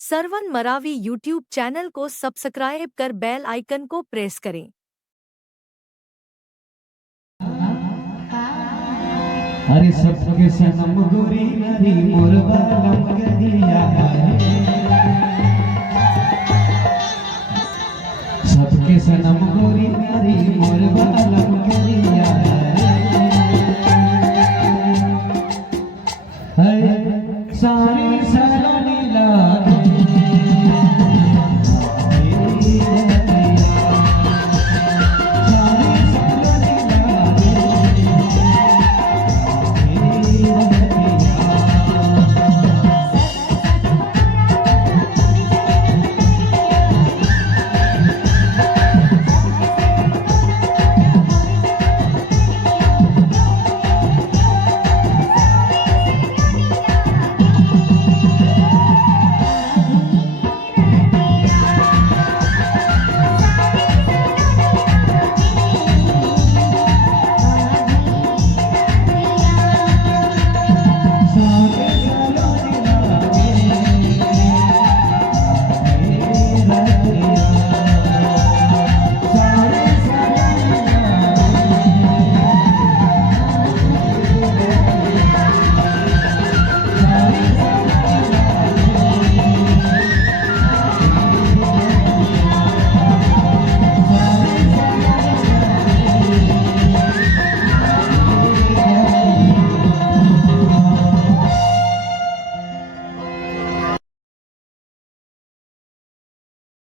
सरवन Maravi YouTube channel को सब्सक्राइब कर bell icon को प्रेस करें। हरे सबके सनम गोरी नरी मोर बालम गदिया